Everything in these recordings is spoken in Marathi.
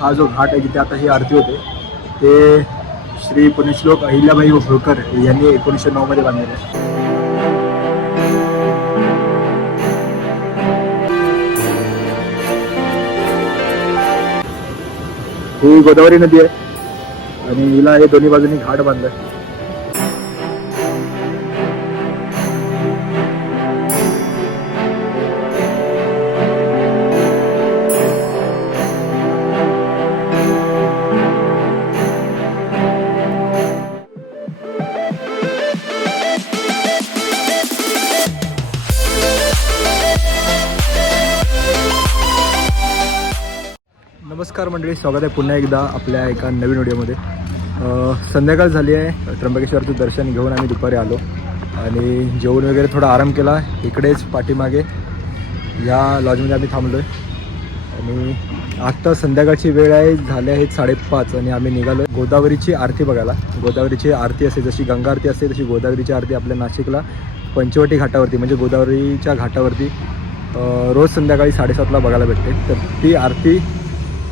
हा जो घाट आहे जिथे आता ही आरती होते ते श्री पुण्यश्लोक अहिल्याबाई होळकर यांनी 1909 मध्ये बांधलेलं आहे. ही गोदावरी नदी आहे आणि हिला हे दोन्ही बाजूनी घाट बांधलाय. नमस्कार मंडळी, स्वागत आहे पुन्हा एकदा आपल्या एका नवीन व्हिडिओमध्ये. संध्याकाळ झाली आहे. त्र्यंबकेश्वरचं दर्शन घेऊन आम्ही दुपारी आलो आणि जेवण वगैरे थोडा आराम केला. इकडेच पाठीमागे या लॉजमध्ये आम्ही थांबलो आहे आणि आत्ता संध्याकाळची वेळ आहे, झाले आहेत 5:30 आणि आम्ही निघालो आहे गोदावरीची आरती बघायला. गोदावरीची आरती असते, जशी गंगा आरती असते तशी गोदावरीची आरती आपल्या नाशिकला पंचवटी घाटावरती म्हणजे गोदावरीच्या घाटावरती रोज संध्याकाळी 7:30ला बघायला भेटते. तर ती आरती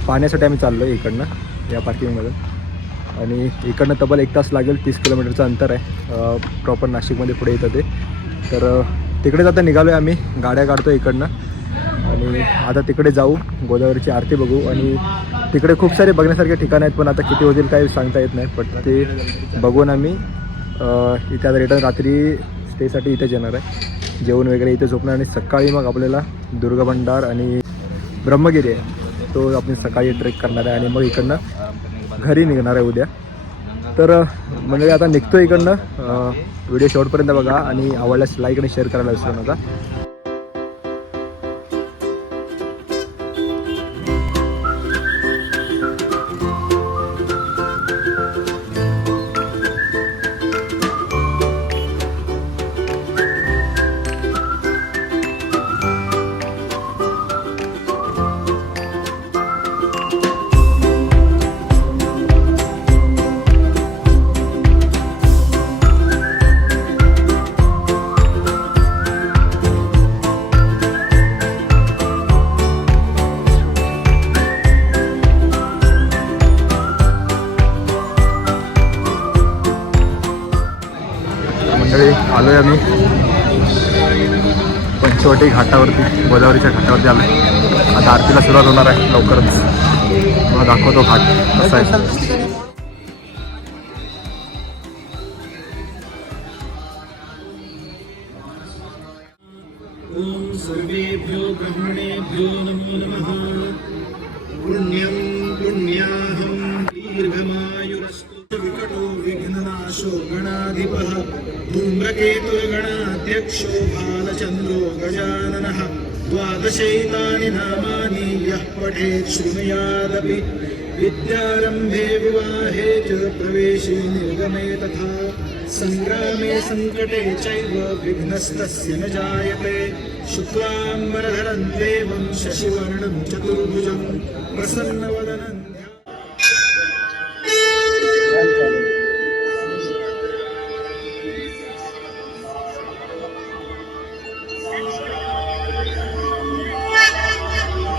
पाहण्यासाठी आम्ही चाललो आहे इकडनं या पार्किंगमधून आणि इकडनं तब्बल 1 तास लागेल. 30 किलोमीटरचं अंतर आहे प्रॉपर नाशिकमध्ये पुढे येतं ते. तर तिकडेच आता निघालो आहे आम्ही, गाड्या काढतो इकडनं आणि आता तिकडे जाऊ, गोदावरीची आरती बघू. आणि तिकडे खूप सारे बघण्यासारखे ठिकाणं आहेत, पण आता किती होतील काही सांगता येत नाही. पण ते बघून आम्ही इथे आता रिटर्न रात्री स्टेसाठी इथेच येणार आहे. जेवण वगैरे इथे झोपणार आणि सकाळी मग आपल्याला दुर्गभंडार आणि ब्रह्मगिरी आहे तो आपण सकाळी ट्रेक करणार आहे आणि मग इकडनं घरी निघणार आहे उद्या. तर म्हणजे आता निघतो इकडनं. व्हिडिओ शेवटपर्यंत बघा आणि आवडल्यास लाईक आणि शेअर करायला विसरू नका. आलो आहे आम्ही पंचवटी घाटावरती, गोदावरीच्या घाटावरती आलो आहे. आता आरतीला सुरुवात होणार आहे लवकरच. मला दाखवतो घाट कसा आहे. ओम सर्वेभ्यो ब्रह्मणेभ्यो नमो नमः. पुण्यं पुण्याहं दीर्घमायुरस्तु विकटो विघ्ननाशो गणाधिपः धूम्रकेतुर्गणाध्यक्षो भालचन्द्रो गजाननः. द्वादशैतानि नामानि यः पठेत् शृणुयादपि. विद्यारम्भे विवाहे च प्रवेशे निर्गमे तथा संग्रामे संकटे चैव विघ्नस्तस्य न जायते. शुक्लाम्बरधरं देवं शशिवर्णं चतुर्भुजं प्रसन्नवदनं.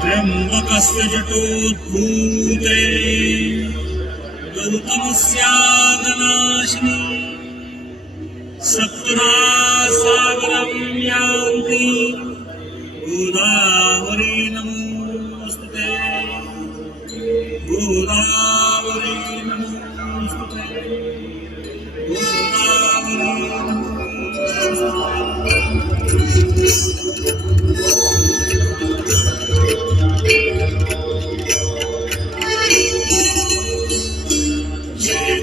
त्र्यंबकस्य जटोद्भूते गौतमस्यादनाशिनी. सत्तरा सागरं यान्ति गोदावरी नमोस्तुते. गोदावरी नमोस्तुते. गोदावरी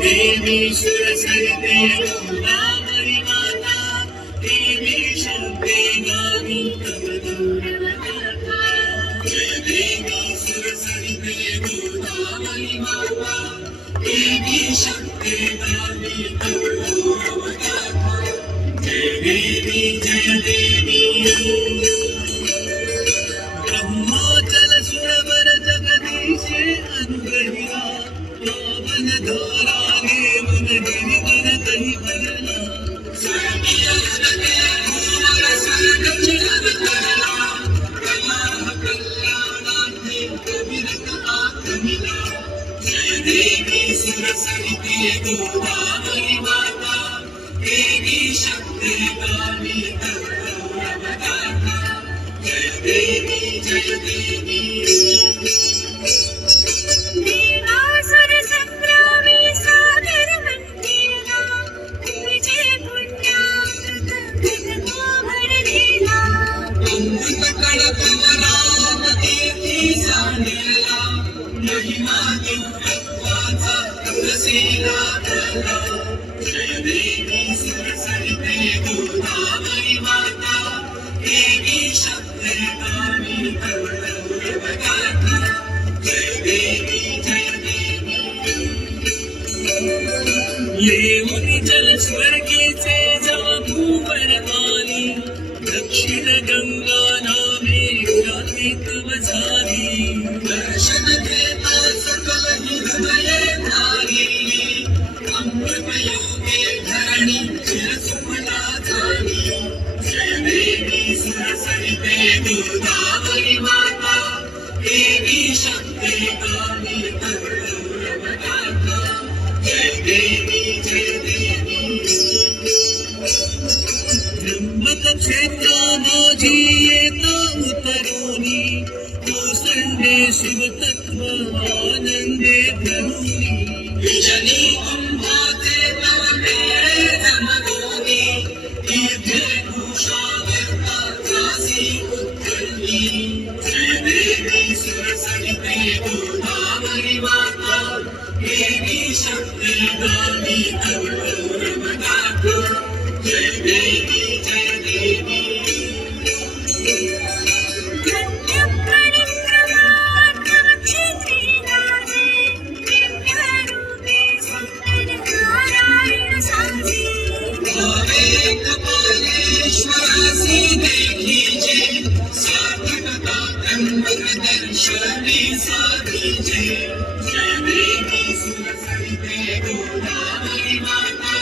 देवी सुरसरिते गोदावरी माता. देवी शक्ति गामी तव गौरवगाथा. सुरसरिते गोदावरी माता देवी शक्ति काली तवगाथा जय देवी देवासुर संग्रामी सागर मंदिरा तुझे पुण्यामृत घटको भरलेला अमृत कळपवराम तीर्थी सांडेला महिमा दिव्यत्वाचा तुलसीला धरला जय देवी सुरसरिते गोदावरी माता देवी शक्ति काली तवगाथा जय देवी येऊन जल स्वर्गेचे जवा भूवर आली दक्षिण गंगा नामे ख्याती तव झाली दर्शन देता सकल हृदये धारिली अमृतयोगे धरणी चिरसुमना झाली जय देवी सुरसरिते गोदावरी माता देवी शक्ति काली तवगाथा जय देवी त्र्यंबक क्षेत्रा माझी येता उतरुनी कोसंडे शिवतत्व आनंदे भरुनी विजनी कुंभाचे तव मेळे जमदोनी तीर्थे भूषावर्ता जासी उत्तरली जय देवी सुरसरिते गोदावरी माता देवी शक्ति काली तवगाथा जय देवी धन्यप्रणिक्रमात्मक क्षेत्रे राजे दिव्यरूपे सुंदर नारायण साजे भावे कपालेश्वरासी देखीजे सार्थकता त्र्यंबक दर्शने साधीजे जय देवी सुरसरिते गोदावरी माता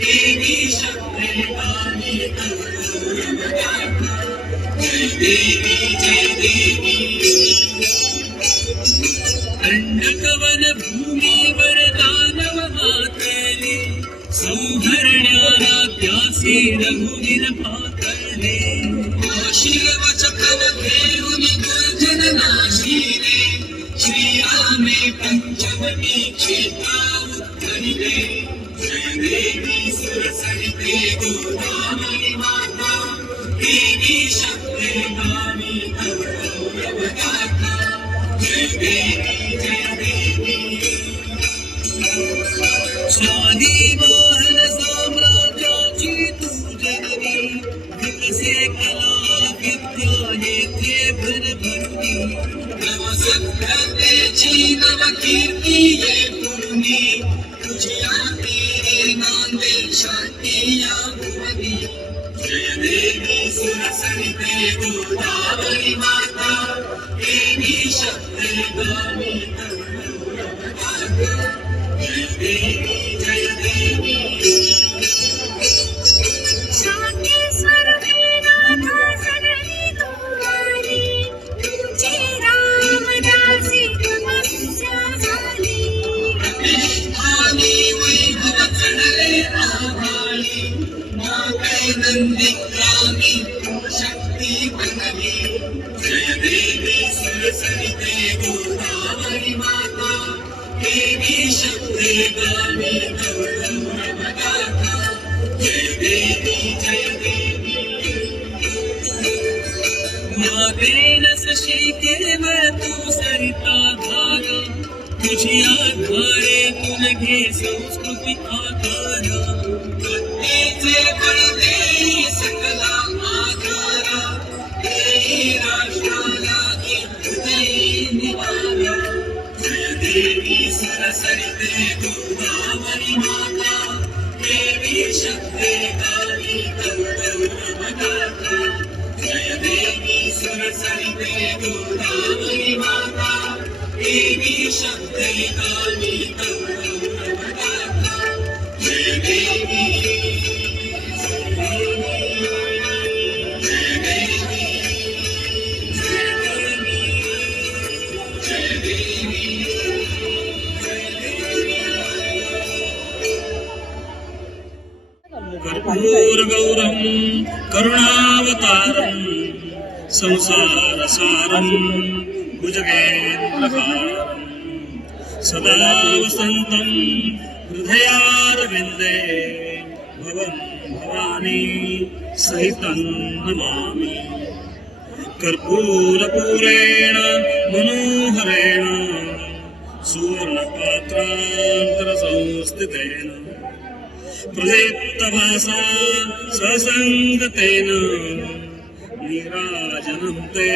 देवी शक्ति काली तवगाथा जय देवी दंडकवन भूमीवर दानव मातली संहरण्याला त्यासी रघुवीर पातले आशीर्वचन घेऊन दुर्जन नाशिले श्रीरामे पंचवटी क्षेत्रा उत्तरिले जय देवी सुरसरिते गोदावरी माता देवी शक्ति काली तवगाथा जय देवी स्वाधी मोहन साम्राज्याची तू जननी विकसे कला विद्या येथे भरभरुनी नव सभ्यतेची नव कीर्ती ये पुरनी तुझ्या तीरे नांदे शांती या भुवनी जय देवी सुरसरिते गोदावरी माता देवी शक्ति काली तवगाथा जय देवी शांती स्वरूपे नाथा सगळी तुम्हारी तुझे रामदासी तपस्या झाली प्रतिष्ठानी वैभव चढले आभाळी माते नंदिग्रामी शक्ती बनली जय देवी सुरसरिते गोदावरी माता देवी शक्ति काली तवगाथा जय देवी माते नसशी केवळ तू सरिता धारा तुझी आधारेतून घे संस्कृती आधारा भक्तीचे बळ देई सकला आधारा देई राष्ट्राला हृदयी निवारा जय देवी सुरसरिते गोदावरी माता देवी शक्ति काली तवगाथा जय देवी सुरसरिते गोदावरी माता देवी शक्ति काली तवगाथा जय देवी जय देवी कर्पूरगौरं करुणावतारं संसारसारं भुजगेन्द्रहारं सदा वसन्तं हृदयारविन्दे भवं भवानी सहितं नमामि कर्पूरपूरेण मनोहरेण सुवर्णपात्रान्तरसंस्थितेन प्रदीप्तभासा ससङ्गतेन नीराजनं ते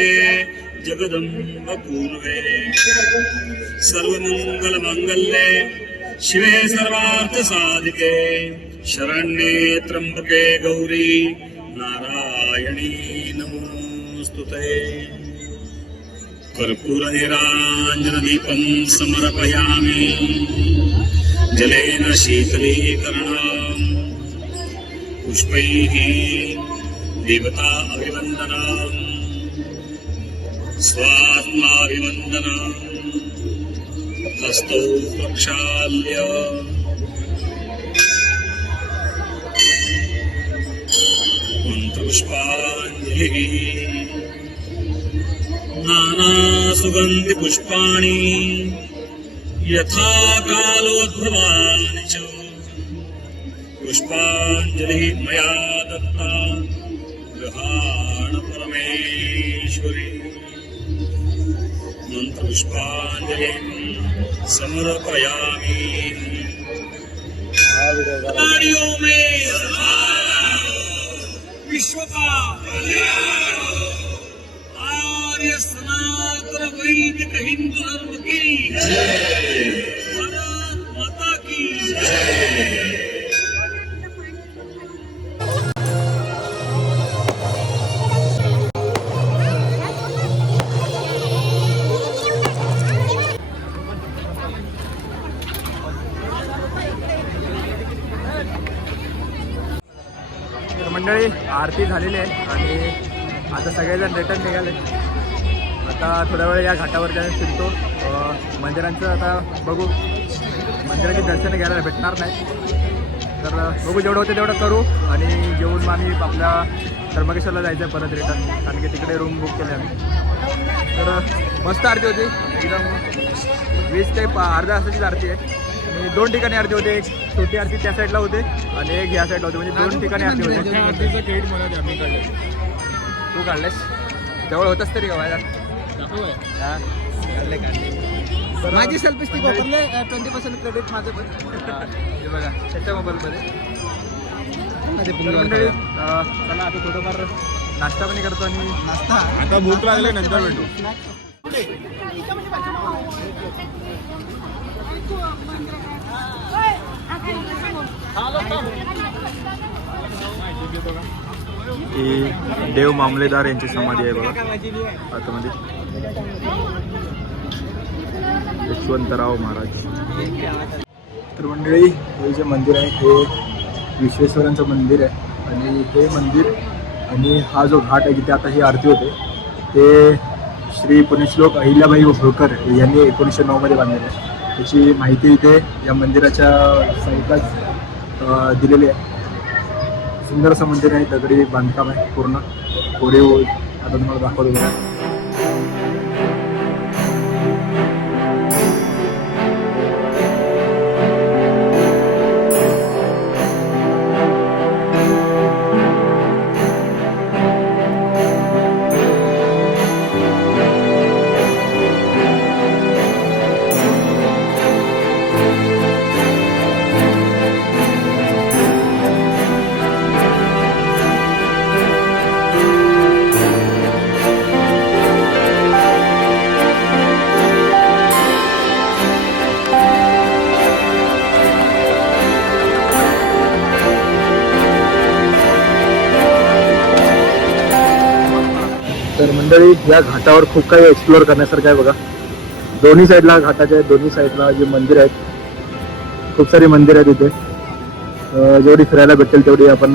जगदम्बपूर्वे सर्वमङ्गलमाङ्गल्ये शिवे सर्वार्थसाधिके शरण्ये त्र्यम्बके गौरी नारायणी नमोस्तुते कर्पूरनिराञ्जनदीपं समर्पयामि जलेन शीतलीकरणं पुष्पैः देवता अभिवन्दनं स्वात्माभिवन्दनं हस्तौ प्रक्षाल्य मन्त्रपुष्पाञ्जलिः नानासुगन्धिपुष्पाणि यथा कालोद्भवानि च पुष्पाञ्जलिः मया दत्ता गृहाण परमेश्वरी मन्त्रपुष्पाञ्जलिं समर्पयामि तालियों में विश्व का आर्य सनातन वैदिक हिंदू धर्म की भारत माता की मंडळी आरती झालेली आहे आणि आता सगळेजण रिटर्न निघाले. आता थोड्या वेळ या घाटावर जाऊन फिरतो. मंदिरांचं आता बघू, मंदिराची दर्शन घ्यायला भेटणार नाही तर बघू, जेवढं होते तेवढं करू आणि जेवून मग आम्ही आपल्या त्र्यंबकेश्वरला जायचं आहे परत रिटर्न, कारण की तिकडे रूम बुक केले आम्ही. तर मस्त आरती होती एकदम, 20 ते अर्ध्या तासाचीच आरती आहे आणि 2 ठिकाणी आरती होते. एक छोटी आरती त्या साईडला होते आणि एक ह्या साईडला होते, म्हणजे 2 ठिकाणी आरती होते. आरतीचं क्रेडिट मला द्या, मी काढलं. तू काढलेस जवळ होतच तरी गावाला. माझी सेल्फी स्टिक वापरले 20% क्रेडिट माझं पण. हे बघा त्याच्या मोबाईलमध्ये. चला आता थोडंफार नाश्ता पण करतो आणि आता भूक लागले, नंतर भेटू. ही देव मामलेदार यांची समाधी आहे बघा आतमध्ये. यशवंतराव महाराज. तर मंडळी हे जे मंदिर आहे हे विश्वेश्वरांचं मंदिर आहे आणि हे मंदिर आणि हा जो घाट आहे जिथे आता ही आरती होते ते श्री पुण्यश्लोक अहिल्याबाई होळकर यांनी 1909 मध्ये बांधलेलं आहे. त्याची माहिती इथे या मंदिराच्या साईडलाच दिलेली आहे. सुंदर असं मंदिर आहे, दगडी बांधकाम आहे पूर्ण. कोरीव आता तुम्हाला दाखवतो. तर मंडळी या घाटावर खूप काही एक्सप्लोअर करण्यासारखं आहे बघा. दोन्ही साईडला घाटाच्या दोन्ही साईडला जे मंदिर आहेत, खूप सारी मंदिर आहेत इथे. जेवढी फिरायला भेटेल तेवढी आपण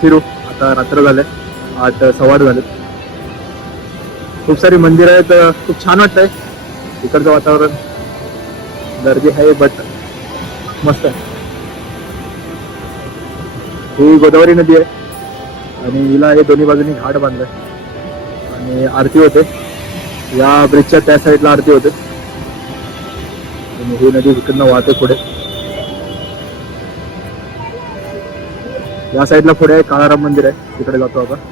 फिरू. आता रात्र झाले, 8 सव्वा 8 झालेत. खूप सारी मंदिर आहेत, खूप छान वाटतंय इकडचं वातावरण. गर्दी आहे बट मस्त आहे. ही गोदावरी नदी आहे आणि हिला हे दोन्ही बाजूनी घाट बांधलाय आणि आरती होते. या ब्रिजच्या त्या साईडला आरती होते आणि ही नदी इकडनं वाहते पुढे. या साईडला पुढे काळाराम मंदिर आहे, तिकडे जातो आपण.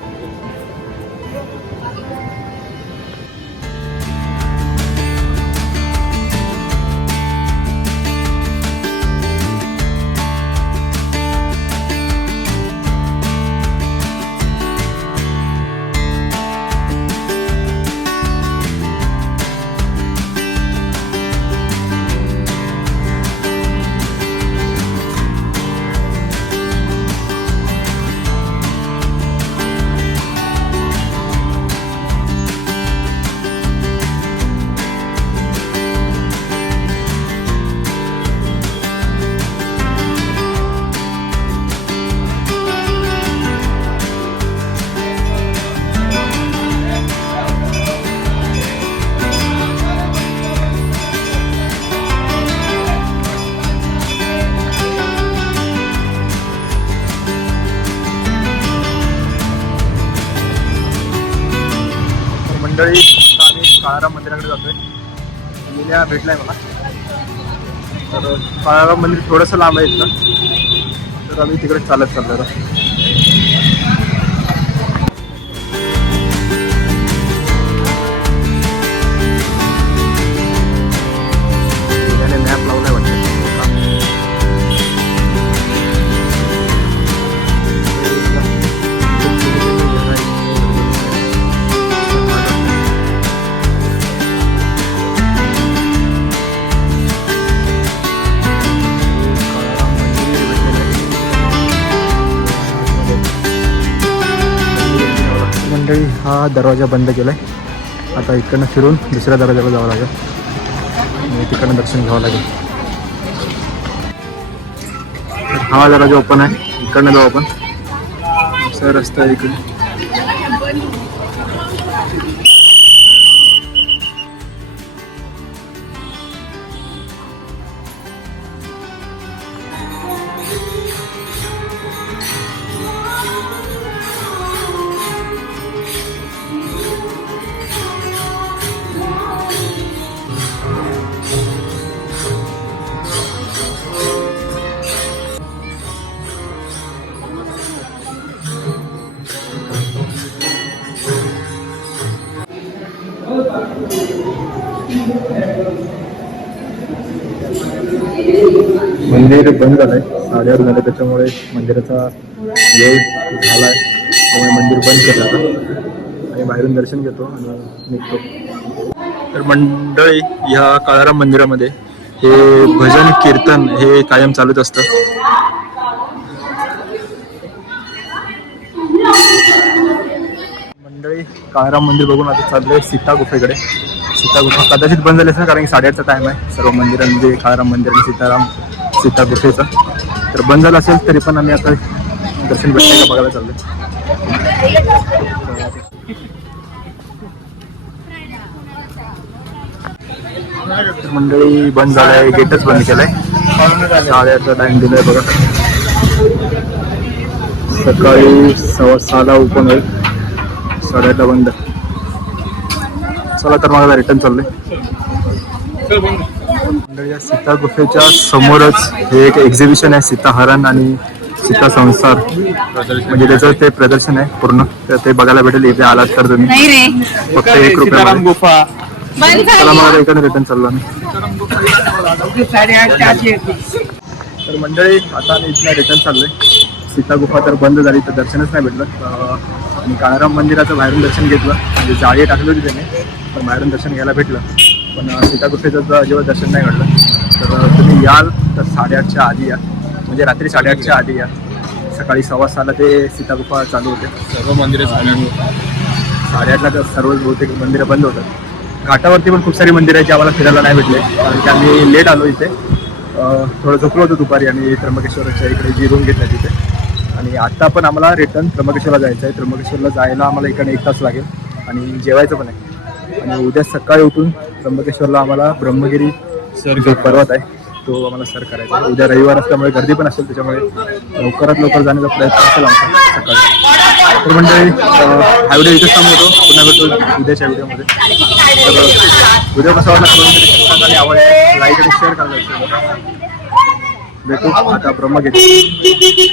मंडळी आता आम्ही काळाराम मंदिराकडे जातोय. लिल्या भेटलाय मला. तर काळाराम मंदिर थोडंसं लांब आहे इथलं, तर आम्ही तिकडे चालत चाललो. मॅप लावलाय वाटतं. मंडळी हा दरवाजा बंद केलाय. आता इकडनं फिरून दुसऱ्या दरवाजाला जावं लागेल आणि तिकडनं दर्शन घ्यावं लागेल. हा दरवाजा ओपन आहे, इकडनं जाऊ आपण. असा रस्ता आहे इकडे. मंदिर बंद झालंय, 8:30 झाले, त्याच्यामुळे मंदिराचा वेळ झालाय, त्यामुळे मंदिर बंद केलं आता आणि बाहेरून दर्शन घेतो आणि निघतो. तर मंडळी ह्या काळाराम मंदिरामध्ये हे भजन कीर्तन हे कायम चालूच असतं. मंडळी काळाराम मंदिर बघून आता चाललंय सीता गुफेकडे. सीता गुफा कदाचित बंद झाली असेल, कारण की 8:30चा टाइम आहे. सर्व मंदिरांमध्ये काळाराम मंदिर आणि सीता गुफेचा तर बंद झालं असेल, तरी पण आम्ही आता दर्शन भेटलं का बघायला चाललोय. मंडळी बंद झालंय, गेटच बंद केलंय. 8:30चा टाइम दिलाय बघा. सकाळी 6:15ला ओपन होईल, 8:30ला बंद. चला तर मला रिटर्न चाललंय. मंडळी सीता गुफेच्या समोरच हे एक एक्झिबिशन आहे, सीता हरण आणि सीता संसार, म्हणजे त्याचं ते प्रदर्शन आहे पूर्ण. तर ते बघायला भेटेल इथे आलात तर तुम्ही. फक्त 1 रुपया गुफा. चला मला इकडे रिटर्न चाललो आम्ही. तर मंडळी आता आम्ही इथला रिटर्न चाललोय. सीता गुफा तर बंद झाली, तर दर्शनच नाही भेटलं. आणि काळाराम मंदिराचं बाहेरून दर्शन घेतलं, म्हणजे जाळी टाकली होती त्याने, पण बाहेरून दर्शन घ्यायला भेटलं. पण सीता गुफेचं जेव्हा दर्शन नाही घडलं, तर तुम्ही याल तर 8:30च्या आधी या, म्हणजे रात्री 8:30च्या आधी या. सकाळी 6:15ला ते सीता गुफा चालू होते. सर्व मंदिरं 8:30ला तर सर्वच बहुतेक मंदिरं बंद होतात. घाटावरती पण खूप सारी मंदिरं आहेत, जे आम्हाला फिरायला नाही भेटले, कारण की आम्ही लेट आलो इथे. थोडं झोपलो होतो दुपारी आणि त्र्यंबकेश्वरच्या इकडे जी रूम घेतल्या तिथे. आणि आता पण आम्हाला रिटर्न त्र्यंबकेश्वरला जायचं आहे. त्र्यंबकेश्वरला जायला आम्हाला इकडे 1 तास लागेल आणि जेवायचं पण आहे. आणि उद्या सकाळी उठून त्र्यंबकेश्वरला आम्हाला ब्रह्मगिरी जो पर्वत आहे तो आम्हाला सर करायचा आहे. उद्या रविवार असल्यामुळे गर्दी पण असेल, त्याच्यामुळे लवकरात लवकर जाण्याचा प्रयत्न असेल आमचा सकाळी. तर म्हणजे हा व्हिडिओ इथेच थांबवतो. पुन्हा भेटतो उद्याच्या व्हिडिओमध्ये. तर व्हिडिओ कसा वाटला कमेंटमध्ये सांगा आणि आवडला लाईक आणि शेअर करायला विसरू नका. भेटू आता ब्रह्मगिरी.